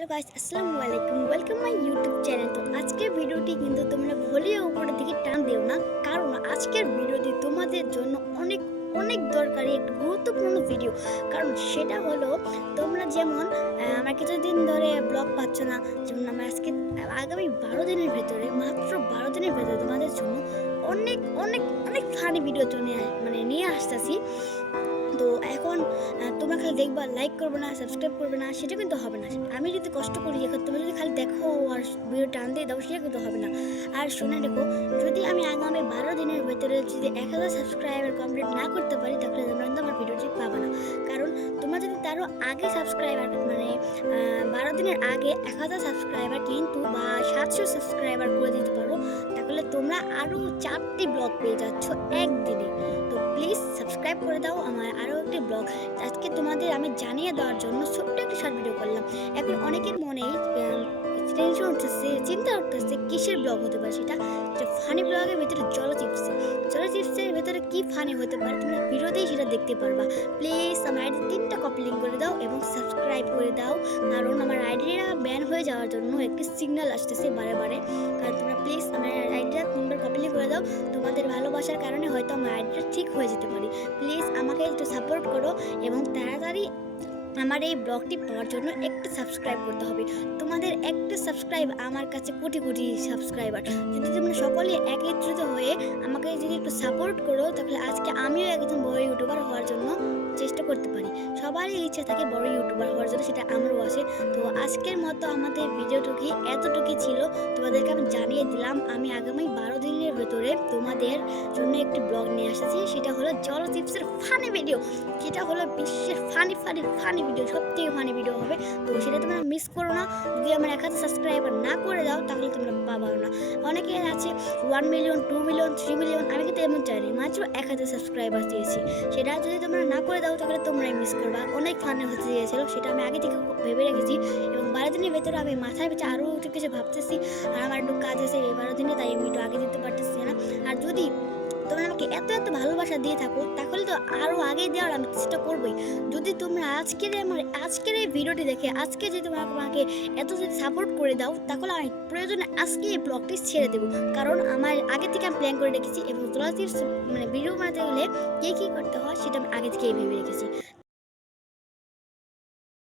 Hello guys, আসসালামু আলাইকুম। Welcome my YouTube channel. তো আজকের ভিডিওটি কিন্তু তোমরা ভুলেও উপরের দিকে টান দিও না, কারণ আজকের ভিডিওটি তোমাদের জন্য অনেক অনেক দরকারি একটা গুরুত্বপূর্ণ ভিডিও। কারণ সেটা হলো, তোমরা যেমন আমার কিছুদিন ধরে ব্লগ পাচ্ছ না, যেমন আমরা আজকে আগামী 12 দিনের ভেতরে, মাত্র 12 দিনের ভেতরে তোমাদের জন্য অনেক অনেক অনেক ফানি ভিডিও নিয়ে আসতেছি। তো এখন তোমরা খালি দেখবা, লাইক করবে না, সাবস্ক্রাইব করবে না, সেটা কিন্তু হবে না। আমি যদি কষ্ট করি, এখন তুমি যদি খালি দেখো আর ভিডিও টান দিয়ে দাও, সেটা কিন্তু হবে না। আর শুনে রেখো, যদি আমি আগামী 12 দিনের ভেতরে যদি 1000 সাবস্ক্রাইবার কমপ্লিট না করতে পারি, তাহলে তোমরা কিন্তু আমার ভিডিওটি পাবে না। কারণ তোমরা যদি তারও আগে সাবস্ক্রাইবার 12 দিনের আগে 1000 সাবস্ক্রাইবার কিন্তু বা 700 সাবস্ক্রাইবার করে দিতে পারো, তাহলে তোমরা আরও 4টি ব্লগ পেয়ে যাচ্ছ একদিনে। তো প্লিজ সাবস্ক্রাইব করে দাও আমার আরও একটি ব্লগ। আজকে তোমাদের আমি জানিয়ে দেওয়ার জন্য ছোট্ট একটি শর্ট ভিডিও করলাম। এখন অনেকের মনেই টেনশন উঠতেছে, চিন্তা উঠতেছে কিসের ব্লগ হতে পারে সেটা। ফানি ব্লগের ভিতরে জলচিপসের ভেতরে কি ফানি হতে পারে, তোমরা ভিডিওতেই সেটা দেখতে পারবা। প্লিজ আমার আইডি 3টা কপি লিঙ্ক করে দাও এবং সাবস্ক্রাইব করে দাও, কারণ আমার আইডিটা ব্যান হয়ে যাওয়ার জন্য একটি সিগন্যাল আসতেছে বারে বারে। কারণ তোমরা প্লিজ আমার আইডিটা 3বার কপি লিঙ্ক করে দাও। তোমাদের ভালোবাসার কারণে হয়তো আমার আইডিটা ঠিক হয়ে যেতে পারে। প্লিজ আমাকে একটু সাপোর্ট করো এবং তাড়াতাড়ি আমার এই ব্লগটি পাওয়ার জন্য একটু সাবস্ক্রাইব করতে হবে। তোমাদের একটা সাবস্ক্রাইব আমার কাছে কোটি কোটি সাবস্ক্রাইবার। যদি তোমরা সকলে একত্রিত হয়ে আমাকে যদি একটু সাপোর্ট করো, তাহলে আজকে আমিও একজন বড় ইউটিউবার হওয়ার জন্য চেষ্টা করতে পারি। সবারই ইচ্ছা থাকে বড় ইউটিউবার হওয়ার জন্য, সেটা আমারও আছে। তো আজকের মতো আমাদের ভিডিওটুকি এতটুকুই ছিল, তোমাদেরকে আমি জানিয়ে দিলাম। আমি আগামী 12 দিনের ভেতরে তোমাদের জন্য একটি ব্লগ নিয়ে এসেছি, সেটা হলো জলচিপসের ফানি ভিডিও। যেটা হলো বিশ্বের ফানি ফানি ফানি ভিডিও, সবথেকে ফানি ভিডিও হবে। তো সেটা তোমরা মিস করো না। যদি আমার 1000 সাবস্ক্রাইবার না করে দাও, তাহলে তোমরা পাবাও না। অনেকে আছে 1 মিলিয়ন, 2 মিলিয়ন, 3 মিলিয়ন, আমি কিন্তু এমন চাইনি, মাত্র 1000 সাবস্ক্রাইবার চেয়েছি। সেটা যদি তোমরা না করে দাও, তাহলে তোমরাই মিস করবা। অনেক ফানি হতে চেয়েছিল, সেটা আমি আগে থেকে ভেবে রেখেছি এবং 12 দিনের ভেতরে আমি মাথায় পেছে আরও একটু কিছু ভাবতেছি। আর আমার একটু কাজ আছে এই 12 দিনে, তাই আমি একটু আগে দিতে পারতেছি না। আর যদি তোমরা আমাকে এত এত ভালোবাসা দিয়ে থাকো, তাহলে তো আরও আগে দেওয়ার আমি চেষ্টা করবোই। যদি তোমরা আজকের এই ভিডিওটি দেখে আজকে যদি তোমরা আমাকে এত যদি সাপোর্ট করে দাও, তাহলে আমি প্রয়োজনে আজকে এই ব্লগটি ছেড়ে দেবো। কারণ আমার আগে থেকে আমি প্ল্যান করে রেখেছি এবং জলচিপস ভিডিও বানাতে গেলে কী করতে হয় সেটা আমি আগে থেকেই ভেবে রেখেছি।